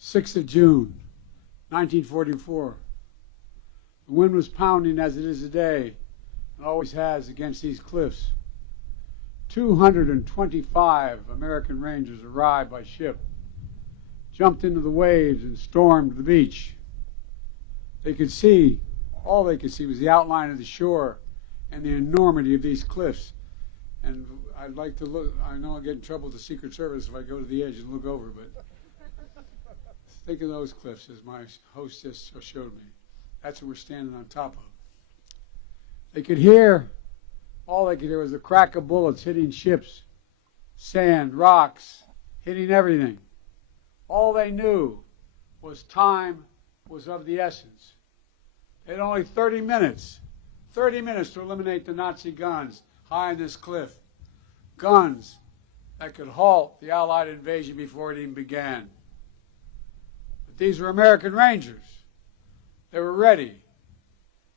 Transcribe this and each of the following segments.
6th of June, 1944. The wind was pounding as it is today, and always has, against these cliffs. 225 American Rangers arrived by ship, jumped into the waves, and stormed the beach. All they could see was the outline of the shore and the enormity of these cliffs. And I'd like to look, I know I'll get in trouble with the Secret Service if I go to the edge and look over, but think of those cliffs, as my host just showed me. That's what we're standing on top of. All they could hear was the crack of bullets hitting ships, sand, rocks, hitting everything. All they knew was time was of the essence. They had only 30 minutes to eliminate the Nazi guns high on this cliff. Guns that could halt the Allied invasion before it even began. But these were American Rangers. They were ready.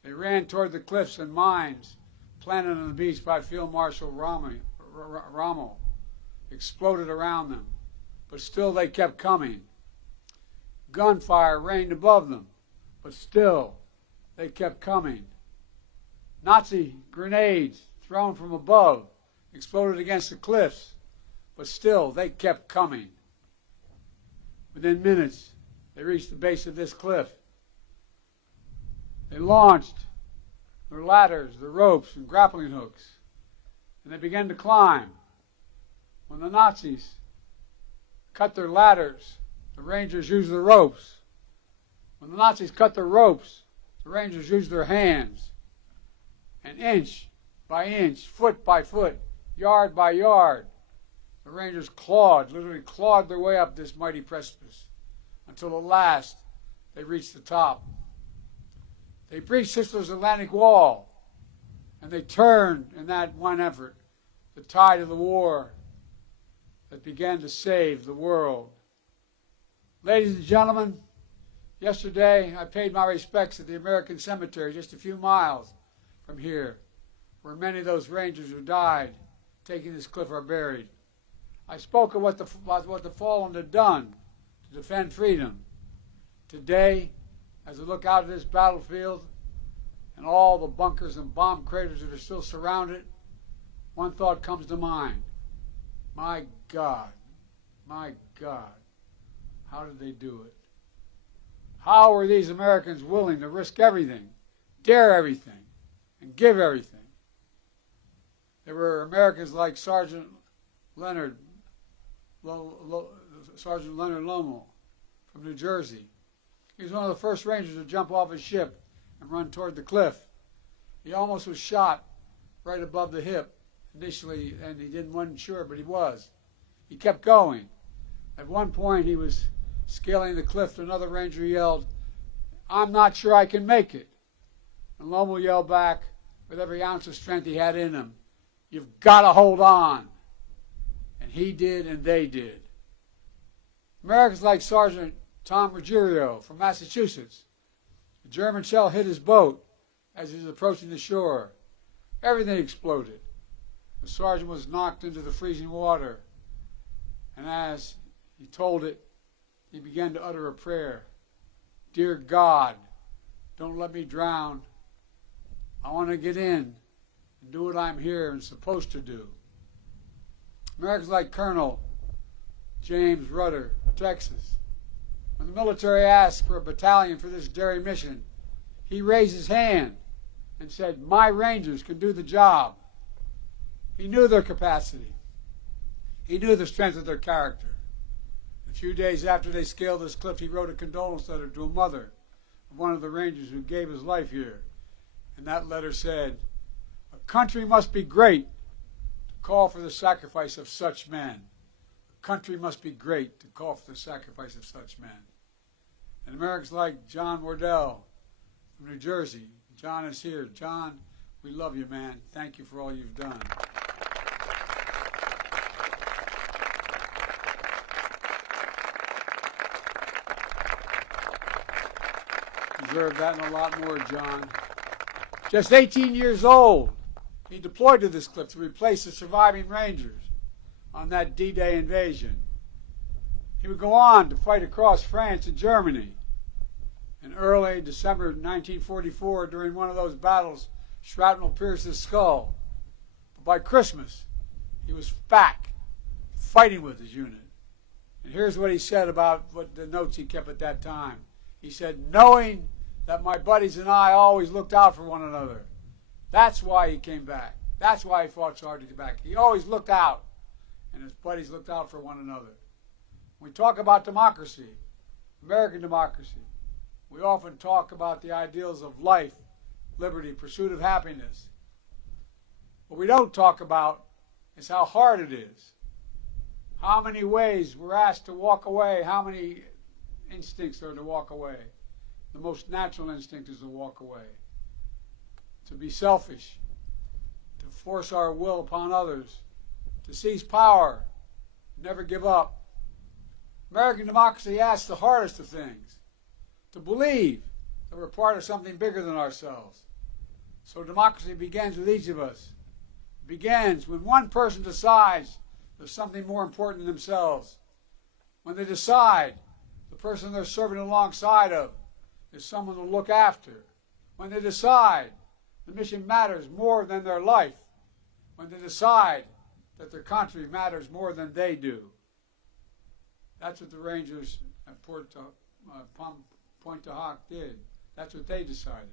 They ran toward the cliffs and mines planted on the beach by Field Marshal Rommel exploded around them, but still they kept coming. Gunfire rained above them, but still they kept coming. Nazi grenades thrown from above exploded against the cliffs, but still they kept coming. Within minutes, they reached the base of this cliff. They launched their ladders, their ropes, and grappling hooks, and they began to climb. When the Nazis cut their ladders, the Rangers used the ropes. When the Nazis cut their ropes, the Rangers used their hands. And inch by inch, foot by foot, yard by yard, the Rangers literally clawed their way up this mighty precipice until at last they reached the top. They breached Hitler's Atlantic Wall, and they turned in that one effort the tide of the war that began to save the world. Ladies and gentlemen, yesterday I paid my respects at the American Cemetery just a few miles from here, where many of those Rangers who died taking this cliff are buried. I spoke of what the fallen had done to defend freedom. Today, as I look out at this battlefield and all the bunkers and bomb craters that are still surrounded, one thought comes to mind. My God, how did they do it? How were these Americans willing to risk everything, dare everything, and give everything? There were Americans like Sergeant Leonard Lommel from New Jersey. He was one of the first Rangers to jump off his ship and run toward the cliff. He almost was shot right above the hip initially, and wasn't sure, but he was. He kept going. At one point, he was scaling the cliff. Another Ranger yelled, "I'm not sure I can make it." And Lommel yelled back with every ounce of strength he had in him, "You've got to hold on." And he did, and they did. Americans like Sergeant Tom Ruggiero from Massachusetts. A German shell hit his boat as he was approaching the shore. Everything exploded. The sergeant was knocked into the freezing water, and as he told it, he began to utter a prayer. "Dear God, don't let me drown. I want to get in and do what I'm here and supposed to do." Americans like Colonel James Rudder, Texas. When the military asked for a battalion for this daring mission, he raised his hand and said, "My Rangers can do the job." He knew their capacity. He knew the strength of their character. A few days after they scaled this cliff, he wrote a condolence letter to a mother of one of the Rangers who gave his life here. And that letter said, "A country must be great to call for the sacrifice of such men. A country must be great to call for the sacrifice of such men." And Americans like John Wardell from New Jersey. John is here. John, we love you, man. Thank you for all you've done. Deserve that and a lot more, John. Just 18 years old, he deployed to this cliff to replace the surviving Rangers on that D-Day invasion. He would go on to fight across France and Germany. In early December 1944, during one of those battles, shrapnel pierced his skull. But by Christmas, he was back, fighting with his unit. And here's what he said about what the notes he kept at that time. He said, knowing that my buddies and I always looked out for one another. That's why he came back. That's why he fought so hard to get back. He always looked out, and his buddies looked out for one another. When we talk about democracy, American democracy, we often talk about the ideals of life, liberty, pursuit of happiness. What we don't talk about is how hard it is. How many ways we're asked to walk away, how many instincts are to walk away. The most natural instinct is to walk away, to be selfish, to force our will upon others, to seize power, never give up. American democracy asks the hardest of things, to believe that we're part of something bigger than ourselves. So democracy begins with each of us. It begins when one person decides there's something more important than themselves. When they decide the person they're serving alongside of is someone to look after. When they decide the mission matters more than their life. When they decide that their country matters more than they do. That's what the Rangers at Pointe du Hoc did. That's what they decided.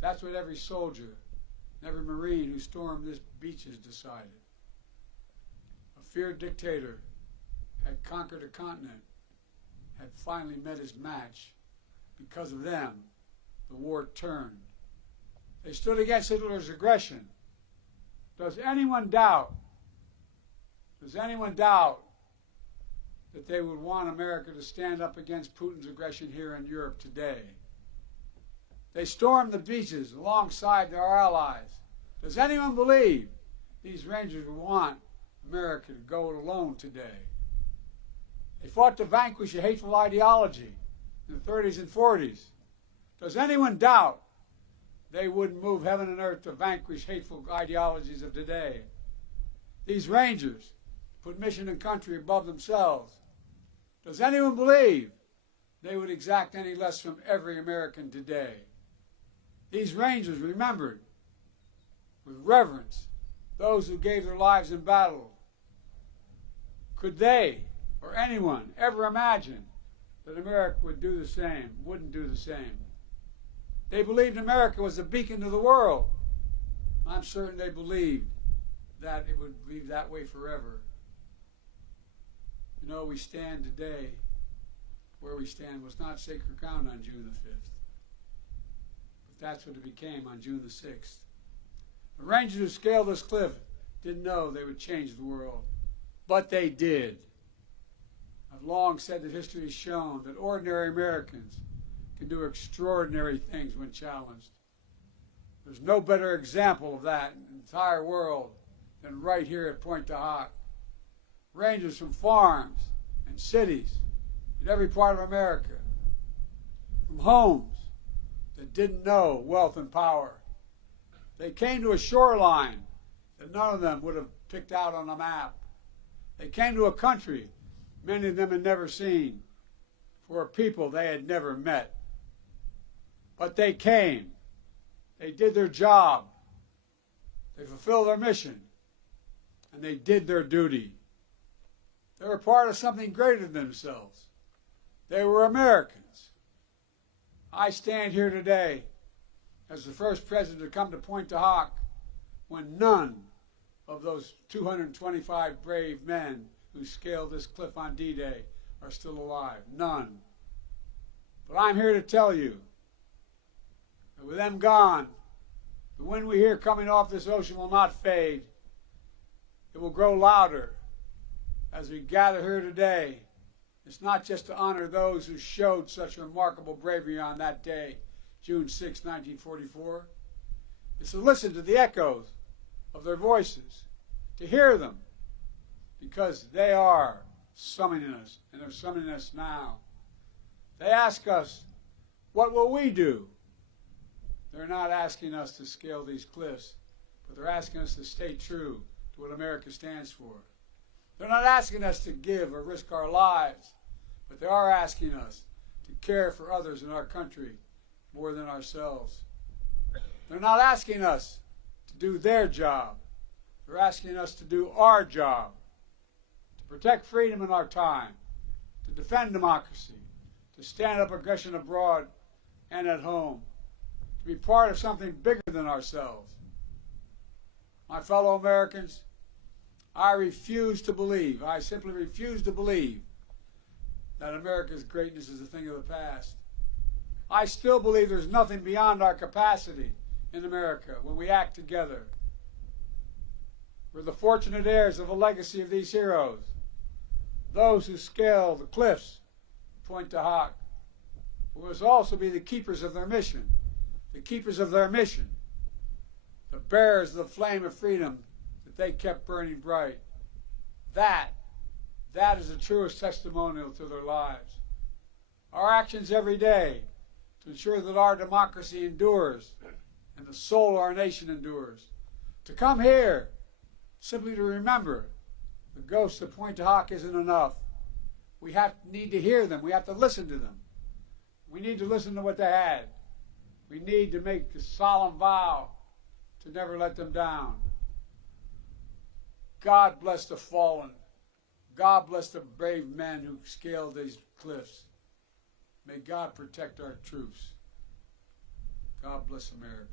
That's what every soldier and every Marine who stormed this beaches decided. A feared dictator had conquered a continent, had finally met his match. Because of them, the war turned. They stood against Hitler's aggression. Does anyone doubt that they would want America to stand up against Putin's aggression here in Europe today? They stormed the beaches alongside our allies. Does anyone believe these Rangers would want America to go it alone today? They fought to vanquish a hateful ideology in the 30s and 40s. Does anyone doubt they wouldn't move heaven and earth to vanquish hateful ideologies of today? These Rangers put mission and country above themselves. Does anyone believe they would exact any less from every American today? These Rangers remembered with reverence those who gave their lives in battle. Could they or anyone ever imagine that America would do the same, wouldn't do the same? They believed America was a beacon to the world. I'm certain they believed that it would be that way forever. You know, we stand today, where we stand was not sacred ground on June the 5th. But that's what it became on June the 6th. The Rangers who scaled this cliff didn't know they would change the world, but they did. I've long said that history has shown that ordinary Americans can do extraordinary things when challenged. There's no better example of that in the entire world than right here at Pointe du Hoc. Rangers from farms and cities in every part of America, from homes that didn't know wealth and power. They came to a shoreline that none of them would have picked out on a map. They came to a country many of them had never seen, for a people they had never met. But they came. They did their job. They fulfilled their mission. And they did their duty. They were part of something greater than themselves. They were Americans. I stand here today as the first president to come to Pointe du Hoc when none of those 225 brave men who scaled this cliff on D-Day are still alive. None. But I'm here to tell you that with them gone, the wind we hear coming off this ocean will not fade. It will grow louder as we gather here today. It's not just to honor those who showed such remarkable bravery on that day, June 6, 1944. It's to listen to the echoes of their voices, to hear them, because they are summoning us, and they're summoning us now. They ask us, what will we do? They're not asking us to scale these cliffs, but they're asking us to stay true to what America stands for. They're not asking us to give or risk our lives, but they are asking us to care for others in our country more than ourselves. They're not asking us to do their job. They're asking us to do our job, to protect freedom in our time, to defend democracy, to stand up aggression abroad and at home, to be part of something bigger than ourselves. My fellow Americans, I refuse to believe, I simply refuse to believe that America's greatness is a thing of the past. I still believe there's nothing beyond our capacity in America when we act together. We're the fortunate heirs of the legacy of these heroes, those who scaled the cliffs of Pointe du Hoc. We must also be the keepers of their mission, the keepers of their mission, the bearers of the flame of freedom that they kept burning bright. That is the truest testimonial to their lives. Our actions every day to ensure that our democracy endures and the soul of our nation endures. To come here simply to remember the ghosts of Pointe du Hoc isn't enough. We need to hear them. We have to listen to them. We need to listen to what they had. We need to make the solemn vow to never let them down. God bless the fallen. God bless the brave men who scaled these cliffs. May God protect our troops. God bless America.